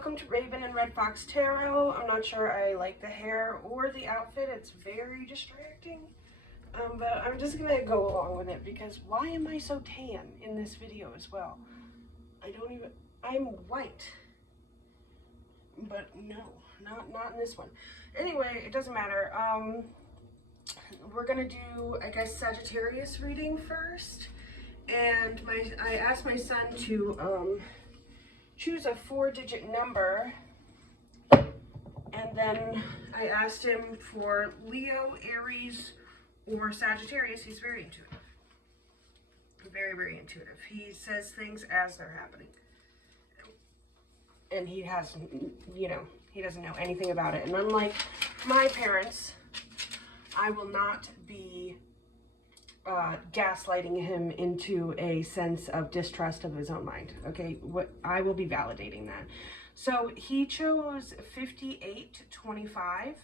welcome to Raven and Red Fox Tarot. I'm not sure I like the hair or the outfit. It's very distracting. But I'm just gonna go along with it because why am I so tan in this video as well? I'm white. But no, not in this one. Anyway, it doesn't matter. We're gonna do, I guess, Sagittarius reading first. And I asked my son to choose a 4-digit number, and then I asked him for Leo, Aries, or Sagittarius. He's very intuitive. Very, very intuitive. He says things as they're happening. And he has, he doesn't know anything about it. And unlike my parents, I will not be gaslighting him into a sense of distrust of his own mind. Okay, I will be validating that. So he chose 5825,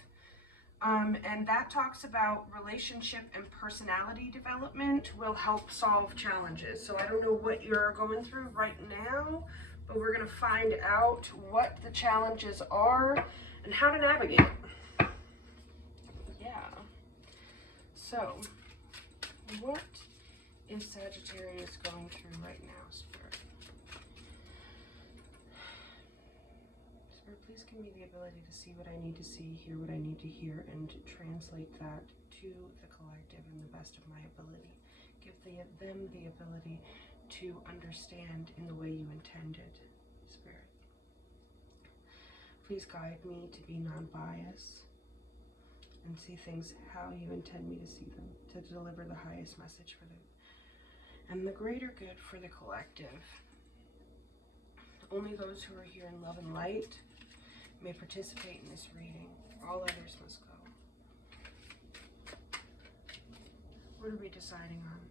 and that talks about relationship and personality development will help solve challenges. So I don't know what you're going through right now, but we're going to find out what the challenges are and how to navigate it. Yeah. So what is Sagittarius going through right now, Spirit? Spirit, please give me the ability to see what I need to see, hear what I need to hear, and translate that to the collective in the best of my ability. Give them the ability to understand in the way you intended, Spirit. Please guide me to be non-biased and see things how you intend me to see them, to deliver the highest message for them and the greater good for the collective. Only those who are here in love and light may participate in this reading. All others must go. What are we deciding on?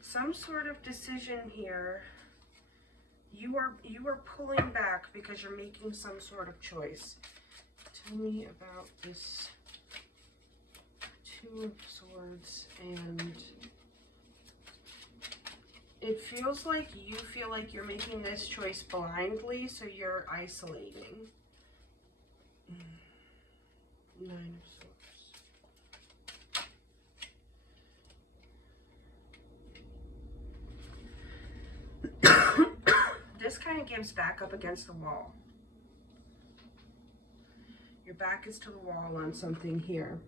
Some sort of decision here. You are pulling back because you're making some sort of choice. Tell me about this Two of Swords, and it feels like you feel like you're making this choice blindly, so you're isolating. Nine of Swords. This kind of gives back up against the wall. Your back is to the wall on something here.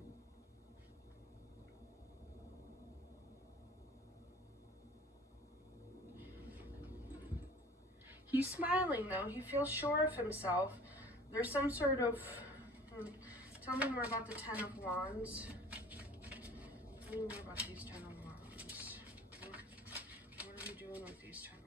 He's smiling though. He feels sure of himself. There's some sort of... Tell me more about the Ten of Wands. Tell me more about these Ten of Wands. What are we doing with these 10 Wands?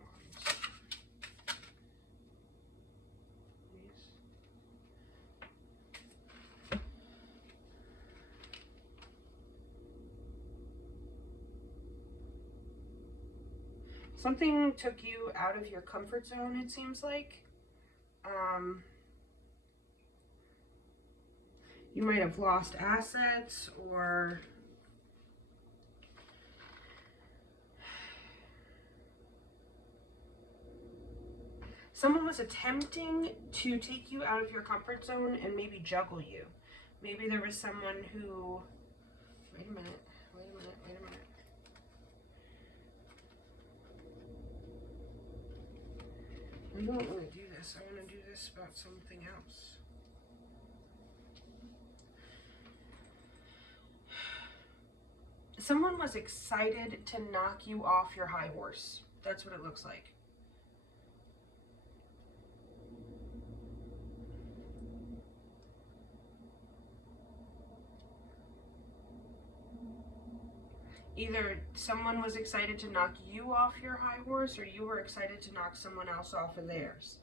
Something took you out of your comfort zone, it seems like. You might have lost assets, or someone was attempting to take you out of your comfort zone and maybe juggle you. Maybe there was someone who... Wait a minute. I don't want to do this. I want to do this about something else. Someone was excited to knock you off your high horse. That's what it looks like. Either someone was excited to knock you off your high horse, or you were excited to knock someone else off of theirs.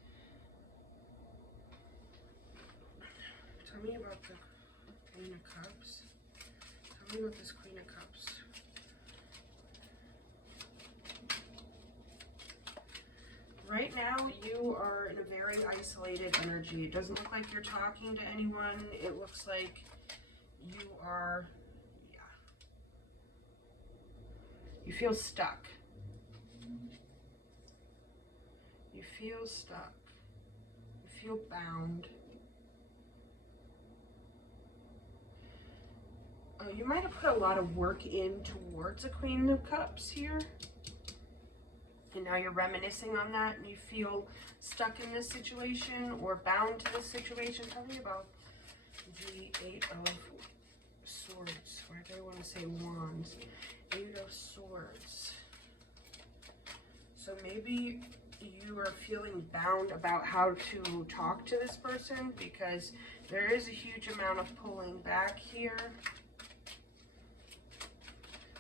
Tell me about the Queen of Cups. Tell me about this Queen of Cups. Right now, you are in a very isolated energy. It doesn't look like you're talking to anyone. It looks like you are... You feel stuck. You feel stuck. You feel bound. You might have put a lot of work in towards a Queen of Cups here. And now you're reminiscing on that and you feel stuck in this situation or bound to this situation. Tell me about the 8 of Swords. Why do I want to say Wands? 8 of Swords. So maybe you are feeling bound about how to talk to this person because there is a huge amount of pulling back here.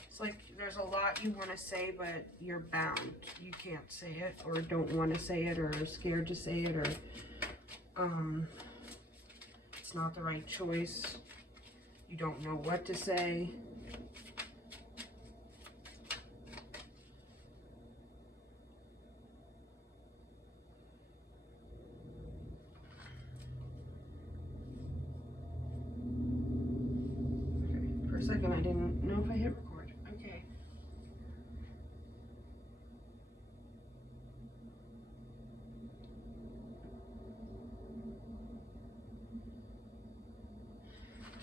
It's like there's a lot you want to say, but you're bound. You can't say it or don't want to say it or are scared to say it or it's not the right choice. You don't know what to say. Okay, for a second I didn't know if I hit record. Okay.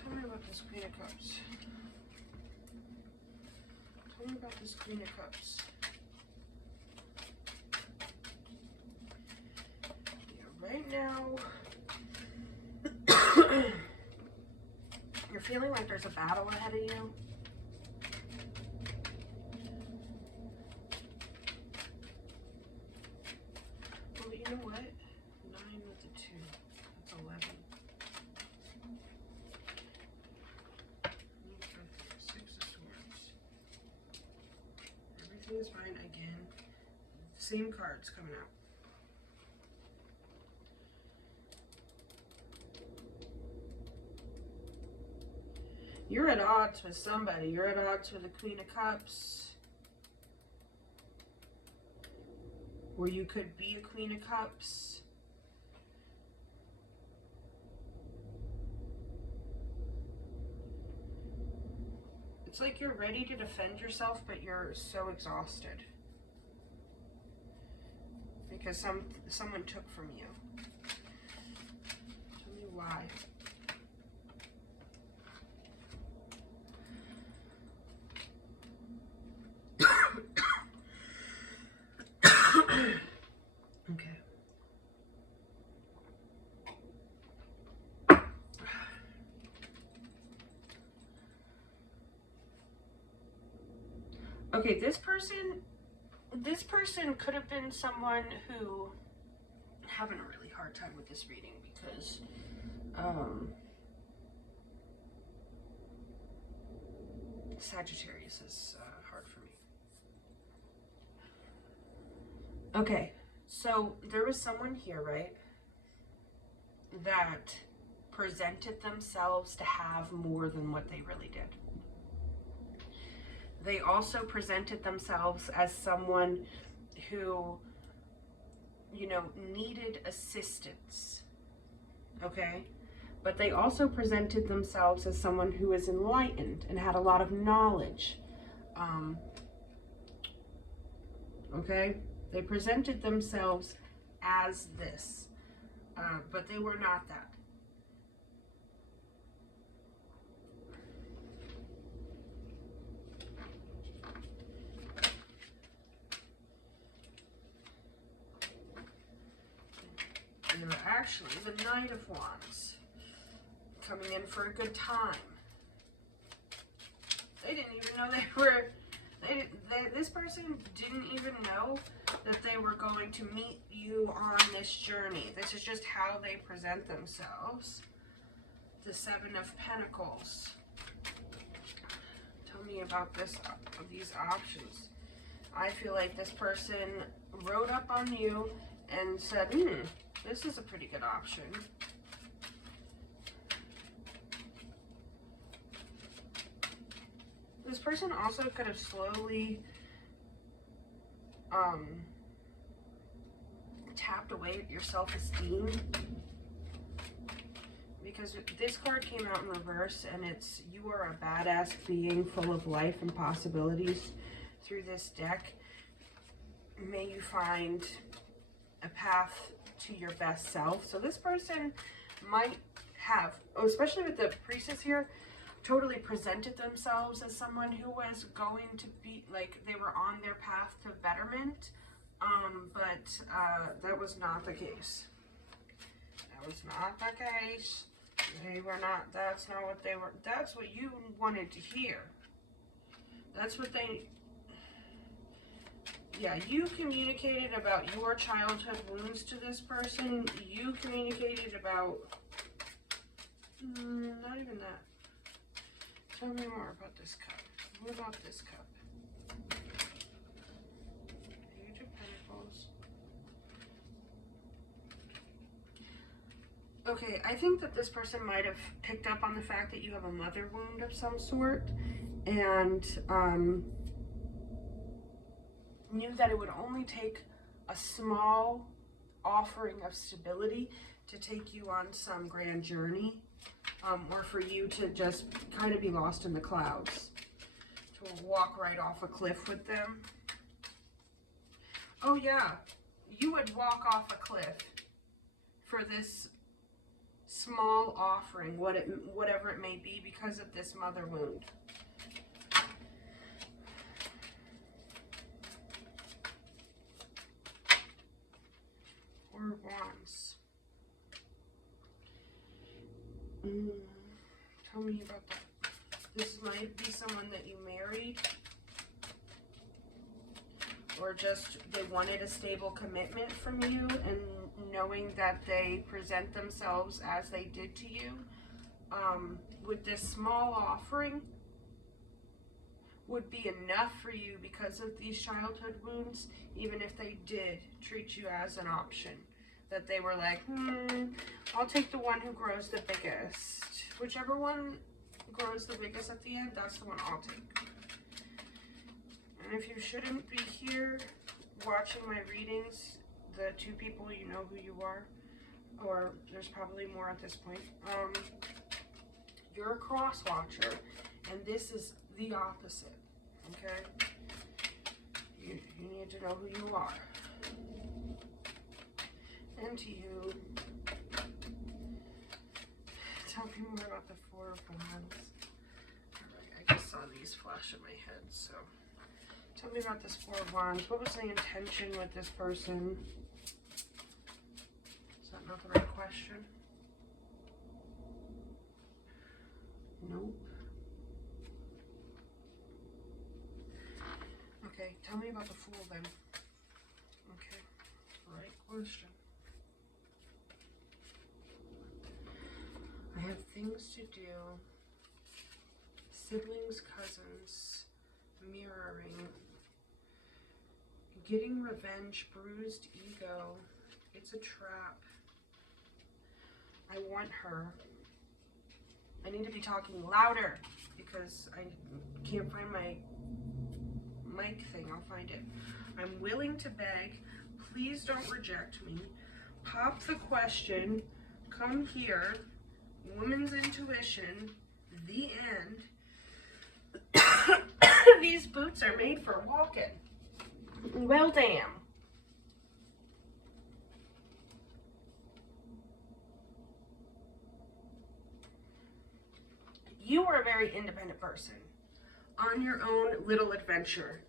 Tell me about this Queen of Cups. Tell me about this Queen of Cups. Yeah, right now, you're feeling like there's a battle ahead of you. Well, you know what? 9 with the 2. That's 11. 6 of Swords. Everything is fine again. Same cards coming out. You're at odds with somebody. You're at odds with the Queen of Cups. Or you could be a Queen of Cups. It's like you're ready to defend yourself, but you're so exhausted. Because someone took from you. Tell me why. Okay. Okay, this person could have been someone who having a really hard time with this reading because Sagittarius is hard for me. Okay, so there was someone here, right, that presented themselves to have more than what they really did. They also presented themselves as someone who, you know, needed assistance, okay? But they also presented themselves as someone who is enlightened and had a lot of knowledge, okay? They presented themselves as this, but they were not that. They were actually the Knight of Wands, coming in for a good time. They didn't even know they were, this person didn't even know that they were going to meet you on this journey. This is just how they present themselves. The 7 of Pentacles. Tell me about these options. I feel like this person rode up on you and said, this is a pretty good option. This person also could have slowly tapped away at your self-esteem, because this card came out in reverse and it's you are a badass being full of life and possibilities. Through this deck, may you find a path to your best self. So this person might have, especially with the priestess here, totally presented themselves as someone who was going to be, like, they were on their path to betterment, but that was not the case. That was not the case. They were not, that's not what they were, that's what you wanted to hear. That's what they, yeah, you communicated about your childhood wounds to this person. You communicated about, not even that. Tell me more about this cup. What about this cup? Page of Pentacles. Okay, I think that this person might have picked up on the fact that you have a mother wound of some sort, and knew that it would only take a small offering of stability to take you on some grand journey, or for you to just kind of be lost in the clouds, to walk right off a cliff with them. Oh yeah, you would walk off a cliff for this small offering, whatever it may be, because of this mother wound. Four of Wands. Tell me about that. This might be someone that you married, or just they wanted a stable commitment from you, and knowing that they present themselves as they did to you, with this small offering would be enough for you because of these childhood wounds, even if they did treat you as an option. That they were like, I'll take the one who grows the biggest. Whichever one grows the biggest at the end, that's the one I'll take. And if you shouldn't be here watching my readings, the two people, you know who you are, or there's probably more at this point. You're a cross watcher, and this is the opposite, okay? You need to know who you are. And to you, tell me more about the Four of Wands. I just saw these flash in my head, so tell me about this Four of Wands. What was the intention with this person? Is that not the right question? Nope. Okay, tell me about the Fool then. Okay, right question. I have things to do. Siblings, cousins, mirroring, getting revenge, bruised ego. It's a trap. I want her. I need to be talking louder because I can't find my mic thing. I'll find it. I'm willing to beg. Please don't reject me. Pop the question. Come here. Woman's intuition. The end. These boots are made for walking. Well, damn. You are a very independent person on your own little adventure.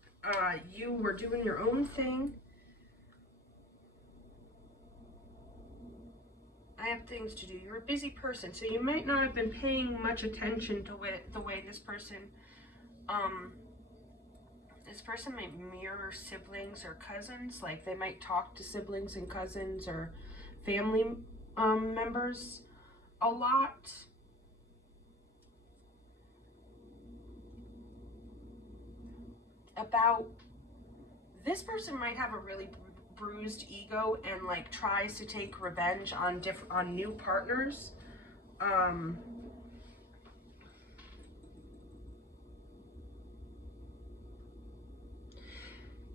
You were doing your own thing. I have things to do. You're a busy person, so you might not have been paying much attention to the way this person might mirror siblings or cousins. Like, they might talk to siblings and cousins or family members a lot. About this person might have a really bruised ego and like tries to take revenge on new partners.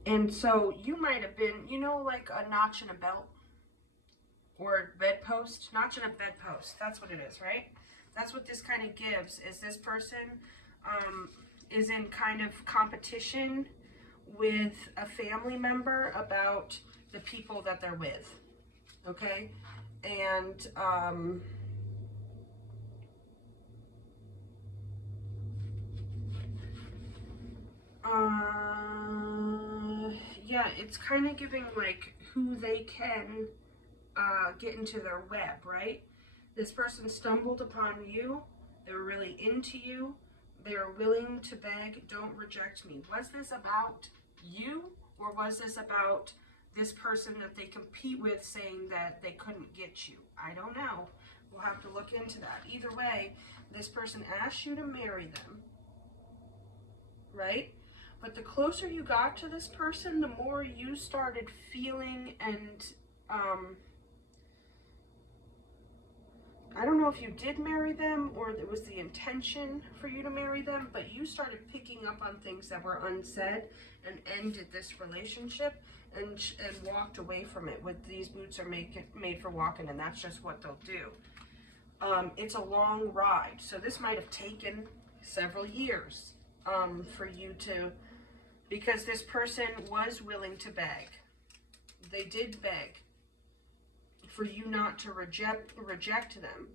And so you might have been, you know, like a notch in a belt or bedpost, notch in a bedpost. That's what it is, right? That's what this kind of gives, is this person is in kind of competition with a family member about the people that they're with. okay? And yeah, it's kind of giving like who they can get into their web, right? This person stumbled upon you. They were really into you. They were willing to beg, don't reject me. Was this about you, or was this about this person that they compete with saying that they couldn't get you? I don't know. We'll have to look into that. Either way, this person asked you to marry them, right? But the closer you got to this person, the more you started feeling and I don't know if you did marry them or it was the intention for you to marry them, but you started picking up on things that were unsaid and ended this relationship and walked away from it with these boots are made for walking, and that's just what they'll do. It's a long ride, so this might have taken several years for you to, because this person was willing to beg. They did beg for you not to reject them.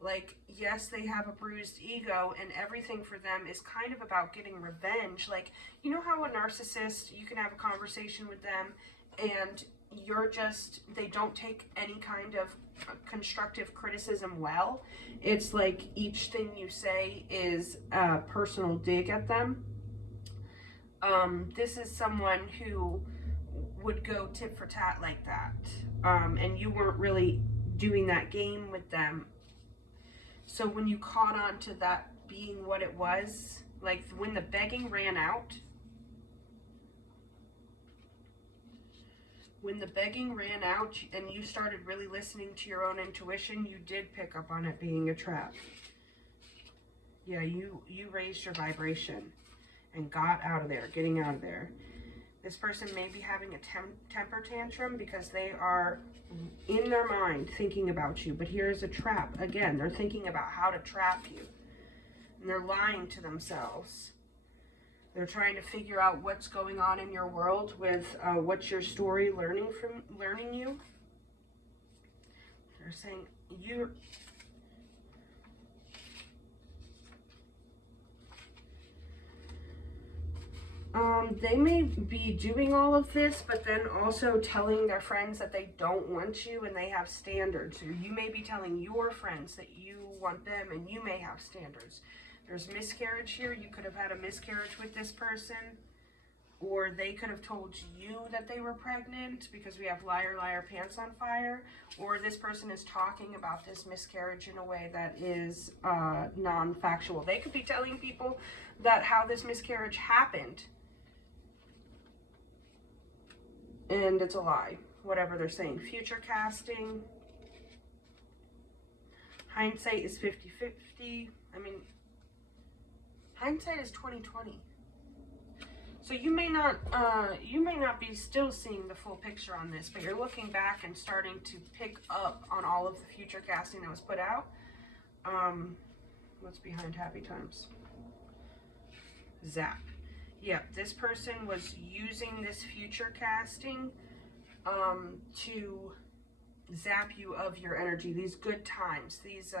Like, yes, they have a bruised ego and everything for them is kind of about getting revenge. Like, you know how a narcissist, you can have a conversation with them and they don't take any kind of constructive criticism well. It's like each thing you say is a personal dig at them. This is someone who would go tit for tat like that. And you weren't really doing that game with them. So when you caught on to that being what it was, like when the begging ran out, and you started really listening to your own intuition, you did pick up on it being a trap. Yeah, you raised your vibration and got out of there, getting out of there. This person may be having a temper tantrum because they are in their mind thinking about you. But here's a trap. Again, they're thinking about how to trap you. And they're lying to themselves. They're trying to figure out what's going on in your world with what's your story learning you. They're saying you're... They may be doing all of this, but then also telling their friends that they don't want you and they have standards. Or you may be telling your friends that you want them and you may have standards. There's miscarriage here. You could have had a miscarriage with this person. Or they could have told you that they were pregnant because we have liar, liar, pants on fire. Or this person is talking about this miscarriage in a way that is non-factual. They could be telling people that how this miscarriage happened. And it's a lie, whatever they're saying. Future casting. Hindsight is 50-50. I mean, hindsight is 20/20. So you may not be still seeing the full picture on this, but you're looking back and starting to pick up on all of the future casting that was put out. What's behind happy times? Zap. Yep, this person was using this future casting to zap you of your energy, these good times, these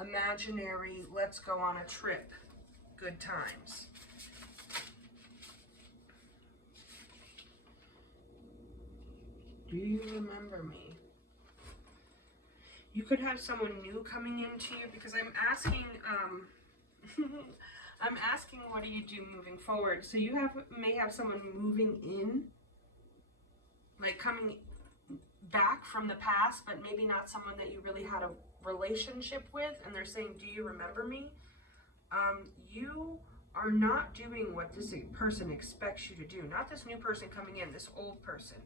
imaginary, let's go on a trip, good times. Do you remember me? You could have someone new coming into you because I'm asking, I'm asking what do you do moving forward? So you may have someone moving in, like coming back from the past, but maybe not someone that you really had a relationship with, and they're saying, do you remember me? You are not doing what this person expects you to do. Not this new person coming in, this old person.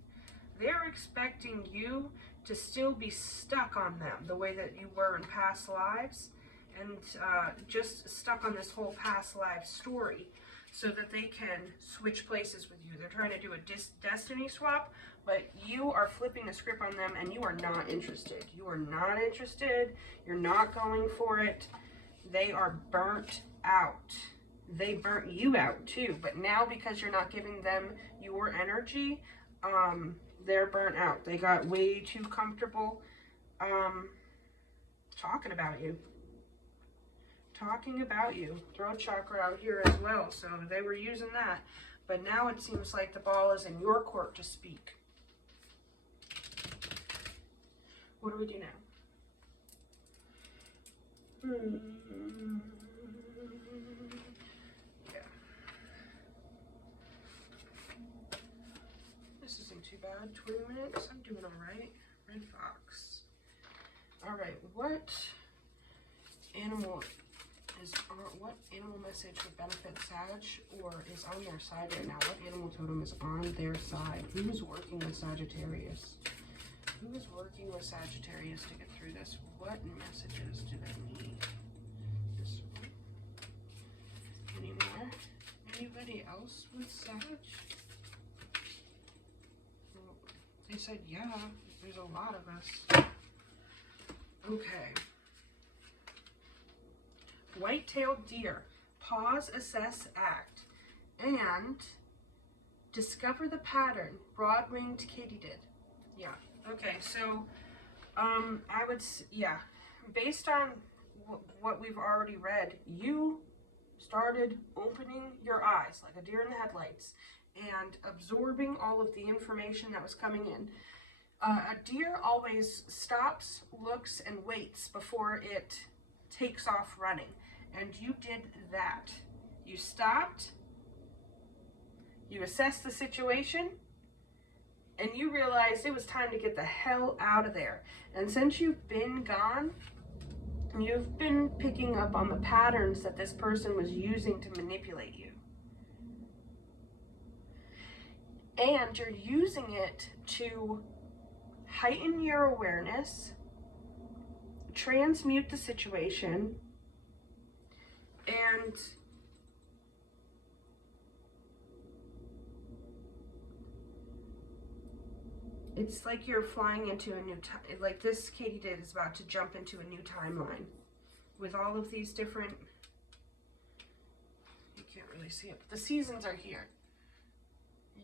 They're expecting you to still be stuck on them the way that you were in past lives, and just stuck on this whole past life story so that they can switch places with you. They're trying to do a destiny swap, but you are flipping the script on them and you are not interested. You are not interested. You're not going for it. They are burnt out. They burnt you out too, but now because you're not giving them your energy, They're burnt out. They got way too comfortable talking about you. Talking about you. Throat chakra out here as well. So they were using that. But now it seems like the ball is in your court to speak. What do we do now? Yeah. This isn't too bad. 20 minutes. I'm doing all right. Red fox. All right. What animal message would benefit Sag or is on their side right now? What animal totem is on their side? Who is working with Sagittarius? Who is working with Sagittarius to get through this? What messages do they need? This one. Any more? Anybody else with Sag? Well, they said, yeah, there's a lot of us. Okay. White-tailed deer. Pause, assess, act. And discover the pattern. Broad-winged katydid. Yeah. Okay, so based on what we've already read, you started opening your eyes like a deer in the headlights and absorbing all of the information that was coming in. A deer always stops, looks, and waits before it takes off running, and you did that. You stopped, you assessed the situation, and you realized it was time to get the hell out of there. And since you've been gone, you've been picking up on the patterns that this person was using to manipulate you. And you're using it to heighten your awareness, transmute the situation, and it's like you're flying into a new time. Like this katydid is about to jump into a new timeline with all of these different, you can't really see it, but the seasons are here.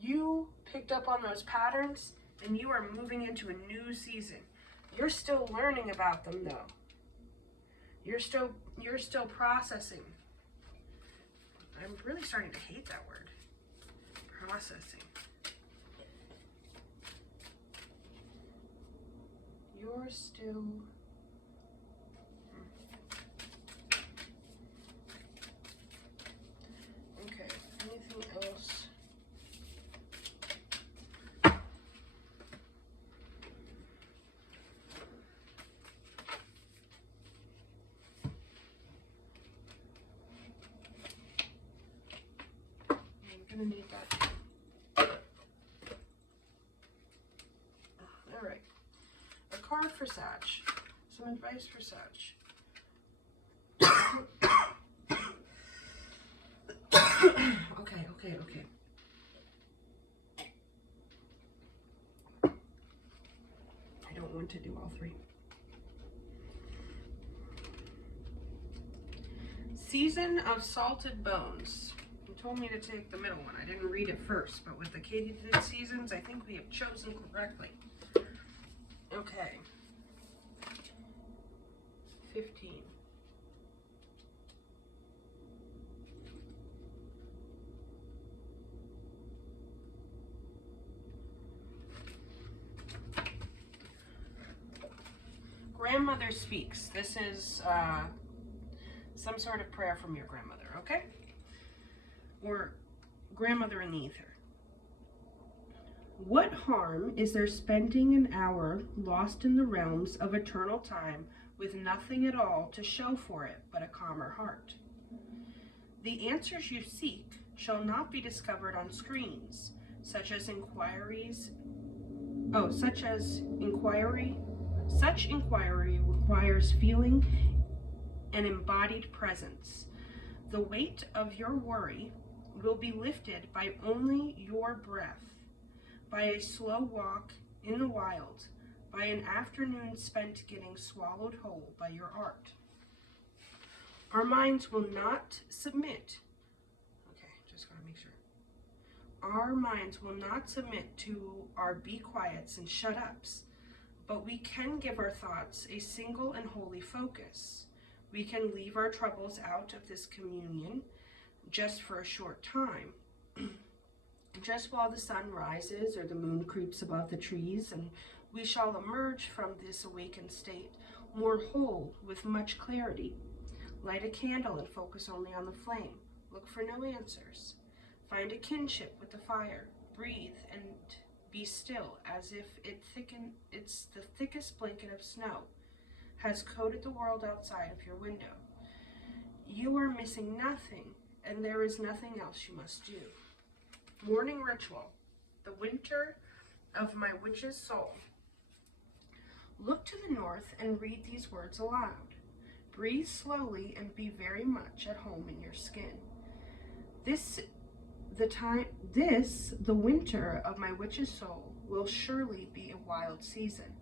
You picked up on those patterns and you are moving into a new season. You're still learning about them though. You're still processing. I'm really starting to hate that word. Processing. You're still okay. Anything else? I'm gonna need that. All right. A card for Sag. Some advice for Sag. Okay. I don't want to do all three. Season of Salted Bones. You told me to take the middle one. I didn't read it first, but with the katydid seasons, I think we have chosen correctly. Okay. 15. Grandmother speaks. This is some sort of prayer from your grandmother, okay? Or grandmother in the ether. What harm is there spending an hour lost in the realms of eternal time with nothing at all to show for it but a calmer heart? The answers you seek shall not be discovered on screens, such inquiry requires feeling and embodied presence. The weight of your worry will be lifted by only your breath, by a slow walk in the wild, by an afternoon spent getting swallowed whole by your art. Our minds will not submit. Okay, just gotta make sure. Our minds will not submit to our be quiets and shut ups, but we can give our thoughts a single and holy focus. We can leave our troubles out of this communion just for a short time. Just while the sun rises or the moon creeps above the trees, and we shall emerge from this awakened state more whole with much clarity. Light a candle and focus only on the flame. Look for no answers. Find a kinship with the fire. Breathe and be still, as if it's the thickest blanket of snow has coated the world outside of your window. You are missing nothing, and there is nothing else you must do. Morning ritual. The winter of my witch's soul. Look to the north and read these words aloud. Breathe slowly and be very much at home in your skin. The winter of my witch's soul, will surely be a wild season.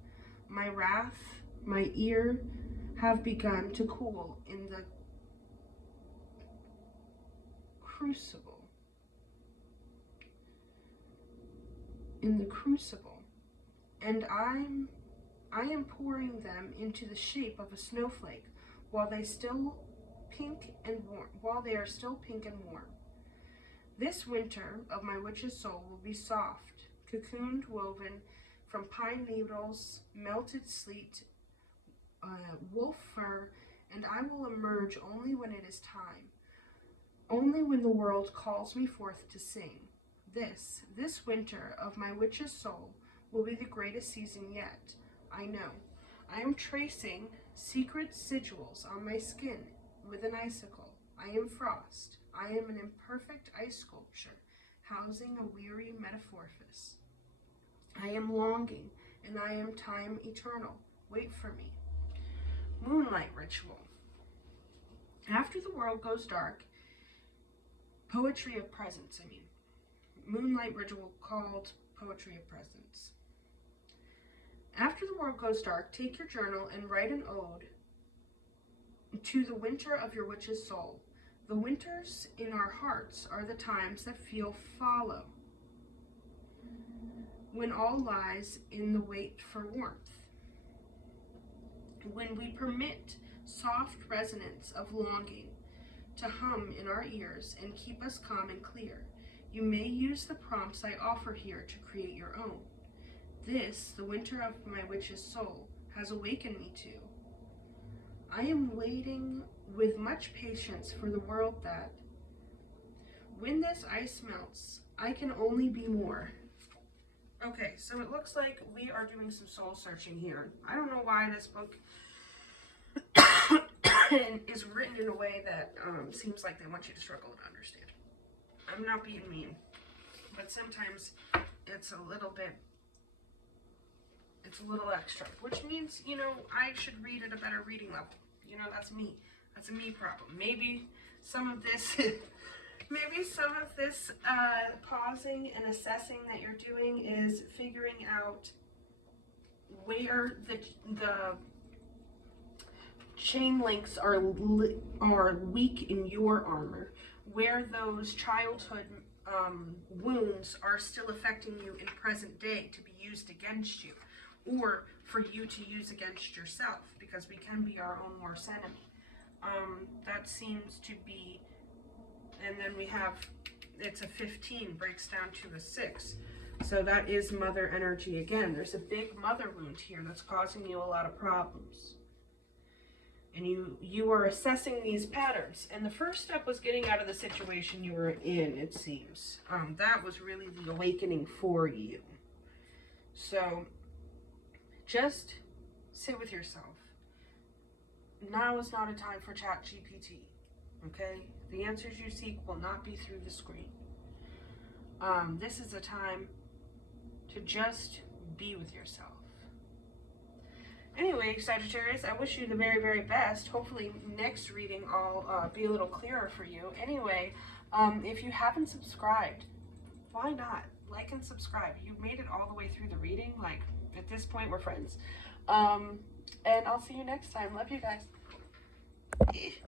My wrath, my ear have begun to cool in the crucible. And I am pouring them into the shape of a snowflake while they are still pink and warm. This winter of my witch's soul will be soft, cocooned, woven from pine needles, melted sleet, wolf fur, and I will emerge only when it is time, only when the world calls me forth to sing. This winter of my witch's soul will be the greatest season yet. I know. I am tracing secret sigils on my skin with an icicle. I am frost. I am an imperfect ice sculpture, housing a weary metamorphosis. I am longing, and I am time eternal. Wait for me. Moonlight ritual. After the world goes dark, poetry of presence, Moonlight ritual called poetry of presence. After the world goes dark, take your journal and write an ode to the winter of your witch's soul. The winters in our hearts are the times that feel fallow, when all lies in the wait for warmth. When we permit soft resonance of longing to hum in our ears and keep us calm and clear, you may use the prompts I offer here to create your own. The winter of my witch's soul, has awakened me to. I am waiting with much patience for the world that, when this ice melts, I can only be more. Okay, so it looks like we are doing some soul searching here. I don't know why this book is written in a way that seems like they want you to struggle to understand. I'm not being mean, but sometimes it's a little extra, which means, I should read at a better reading level. That's me. That's a me problem. Maybe some of this, pausing and assessing that you're doing is figuring out where the chain links are weak in your armor, where those childhood wounds are still affecting you in present day to be used against you, or for you to use against yourself, because we can be our own worst enemy. That seems to be, and then we have, it's a 15, breaks down to a 6. So that is mother energy again. There's a big mother wound here that's causing you a lot of problems. And you are assessing these patterns. And the first step was getting out of the situation you were in, it seems. That was really the awakening for you. So just sit with yourself. Now is not a time for ChatGPT, okay? The answers you seek will not be through the screen. This is a time to just be with yourself. Anyway, Sagittarius, I wish you the very, very best. Hopefully next reading I'll be a little clearer for you. Anyway, if you haven't subscribed, why not? Like and subscribe. You made it all the way through the reading. Like, at this point, we're friends. And I'll see you next time. Love you guys.